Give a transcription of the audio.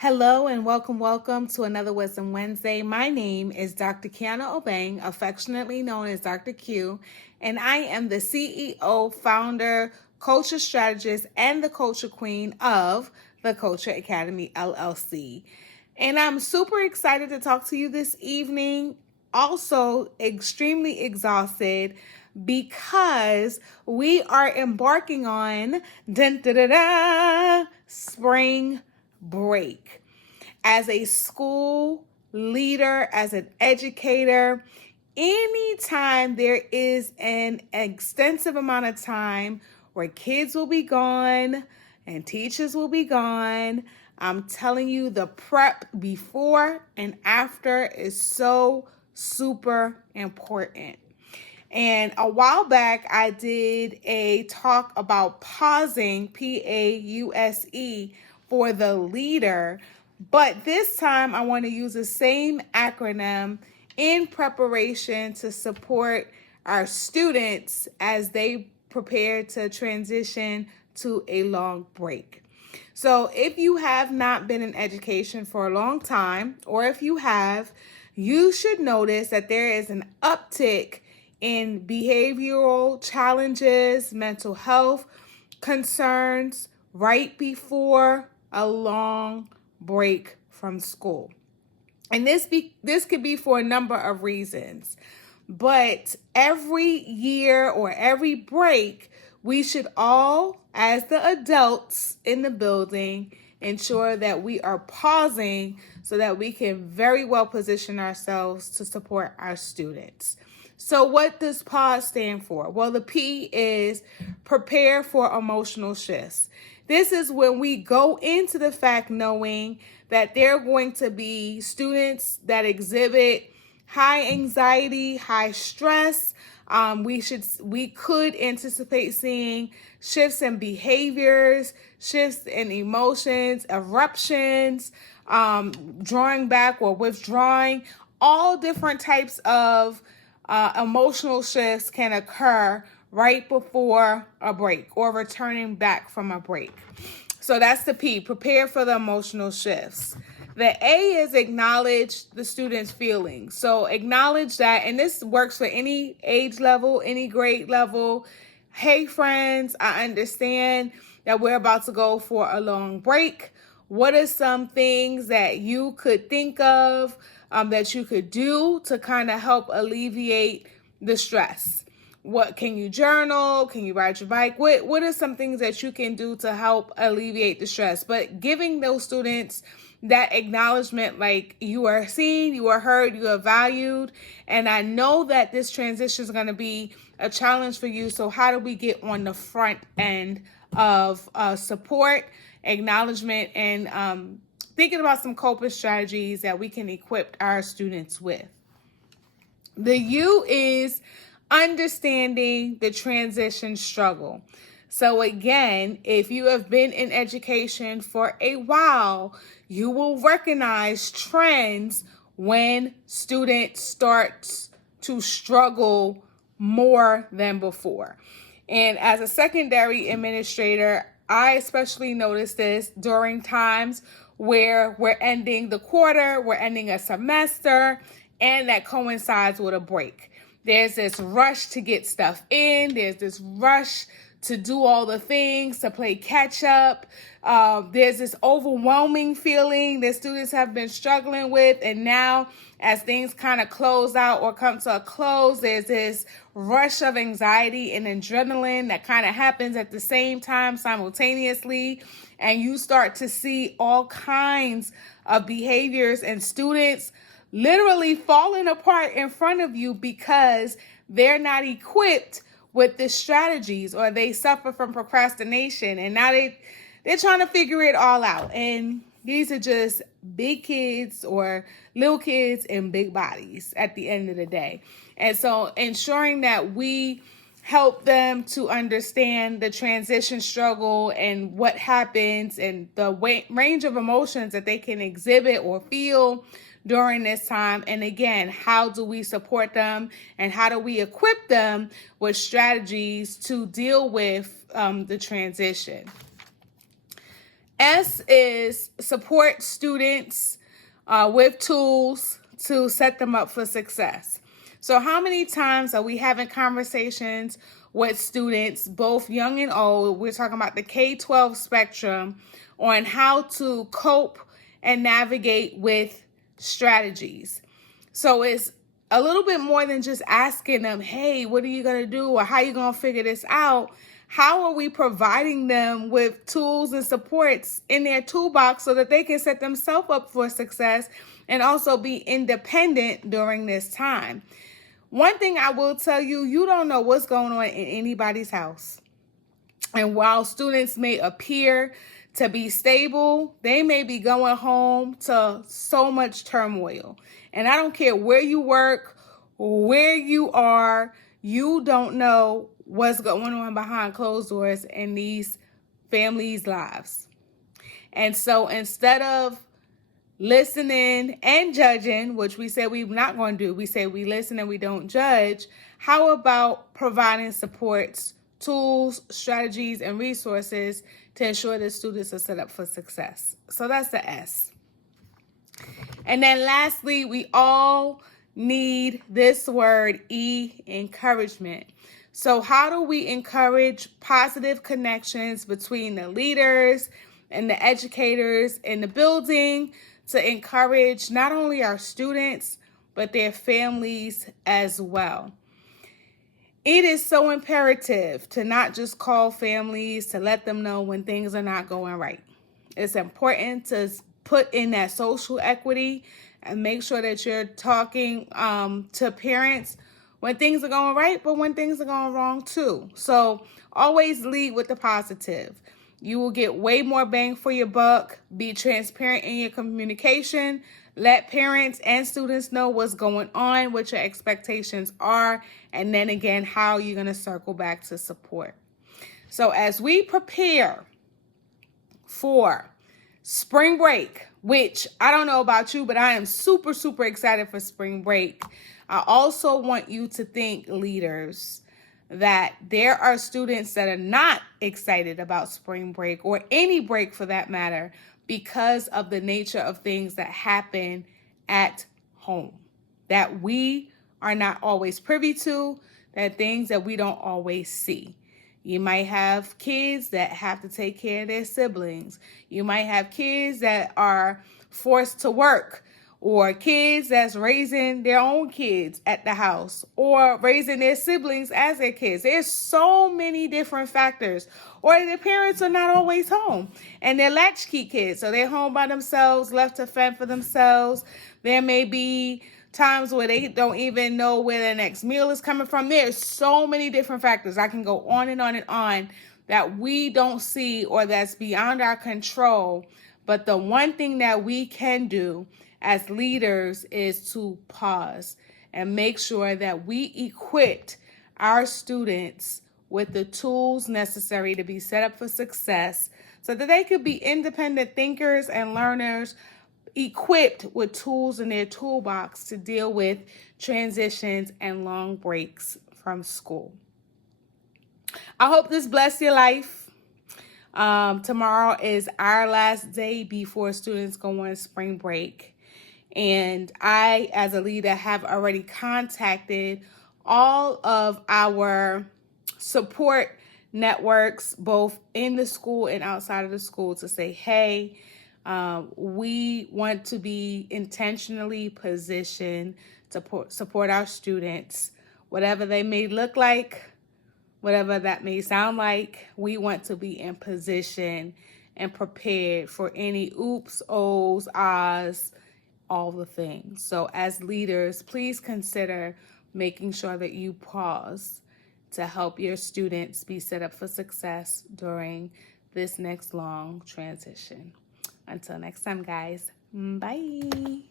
Hello and welcome to another Wisdom Wednesday. My name is Dr. Kiana Obeng, affectionately known as Dr. Q, and I am the CEO, founder, culture strategist, and the culture queen of the Culture Academy LLC. And I'm super excited to talk to you this evening. Also, extremely exhausted because we are embarking on spring break. As a school leader, as an educator, anytime there is an extensive amount of time where kids will be gone and teachers will be gone, I'm telling you, the prep before and after is so super important. And a while back, I did a talk about pausing, P.A.U.S.E, for the leader. But this time, I want to use the same acronym in preparation to support our students as they prepare to transition to a long break. So if you have not been in education for a long time, or if you have, you should notice that there is an uptick in behavioral challenges, mental health concerns right before a long break from school. And this could be for a number of reasons. But every year or every break, we should all, as the adults in the building, ensure that we are pausing so that we can very well position ourselves to support our students. So what does PAUSE stand for? Well, the P is prepare for emotional shifts. This is when we go into the fact knowing that there are going to be students that exhibit high anxiety, high stress. We could anticipate seeing shifts in behaviors, shifts in emotions, eruptions, drawing back or withdrawing. All different types of emotional shifts can occur right before a break or returning back from a break. So that's the P, prepare for the emotional shifts. The A is acknowledge the student's feelings. So acknowledge that, and this works for any age level, any grade level. Hey friends, I understand that we're about to go for a long break. What are some things that you could think of that you could do to kind of help alleviate the stress? What can you journal? Can you ride your bike? What are some things that you can do to help alleviate the stress? But giving those students that acknowledgement, like you are seen, you are heard, you are valued. And I know that this transition is going to be a challenge for you. So how do we get on the front end of support, acknowledgement, and thinking about some coping strategies that we can equip our students with? The U is understanding the transition struggle. So again, if you have been in education for a while, you will recognize trends when students start to struggle more than before. And as a secondary administrator, I especially notice this during times where we're ending the quarter, we're ending a semester, and that coincides with a break. There's this rush to get stuff in. There's this rush to do all the things, to play catch up. There's this overwhelming feeling that students have been struggling with. And now as things kind of close out or come to a close, there's this rush of anxiety and adrenaline that kind of happens at the same time simultaneously. And you start to see all kinds of behaviors and students literally falling apart in front of you because they're not equipped with the strategies, or they suffer from procrastination, and now they're trying to figure it all out. And these are just big kids or little kids in big bodies at the end of the day. And so ensuring that we help them to understand the transition struggle and what happens and the range of emotions that they can exhibit or feel during this time. And again, how do we support them and how do we equip them with strategies to deal with the transition? S is support students with tools to set them up for success. So how many times are we having conversations with students, both young and old? We're talking about the K-12 spectrum on how to cope and navigate with strategies. So it's a little bit more than just asking them, hey, what are you going to do? Or how are you going to figure this out? How are we providing them with tools and supports in their toolbox so that they can set themselves up for success and also be independent during this time? One thing I will tell you, you don't know what's going on in anybody's house. And while students may appear to be stable, they may be going home to so much turmoil. And I don't care where you work, where you are, you don't know what's going on behind closed doors in these families' lives. And so instead of listening and judging, which we said we're not going to do, we say we listen and we don't judge, how about providing supports, tools, strategies, and resources to ensure that students are set up for success? So that's the S. And then lastly, we all need this word, E, encouragement. So how do we encourage positive connections between the leaders and the educators in the building to encourage not only our students, but their families as well? It is so imperative to not just call families to let them know when things are not going right. It's important to put in that social equity and make sure that you're talking to parents when things are going right, but when things are going wrong too. So always lead with the positive. You will get way more bang for your buck. Be transparent in your communication. Let parents and students know what's going on, what your expectations are, and then again, how you're going to circle back to support. So as we prepare for spring break, which I don't know about you, but I am super, super excited for spring break. I also want you to think, leaders, that there are students that are not excited about spring break or any break for that matter because of the nature of things that happen at home that we are not always privy to, that things that we don't always see. You might have kids that have to take care of their siblings. You might have kids that are forced to work, or kids that's raising their own kids at the house, or raising their siblings as their kids. There's so many different factors. Or their parents are not always home and they're latchkey kids, so they're home by themselves, left to fend for themselves. There may be times where they don't even know where their next meal is coming from. There's so many different factors. I can go on and on and on that we don't see or that's beyond our control. But the one thing that we can do as leaders is to pause and make sure that we equip our students with the tools necessary to be set up for success so that they could be independent thinkers and learners, equipped with tools in their toolbox to deal with transitions and long breaks from school. I hope this blessed your life. Tomorrow is our last day before students go on spring break. And I, as a leader, have already contacted all of our support networks, both in the school and outside of the school, to say, hey, we want to be intentionally positioned to support our students, whatever they may look like, whatever that may sound like. We want to be in position and prepared for any oops, ohs, ahs, all the things. So as leaders, please consider making sure that you pause to help your students be set up for success during this next long transition. Until next time, guys, bye.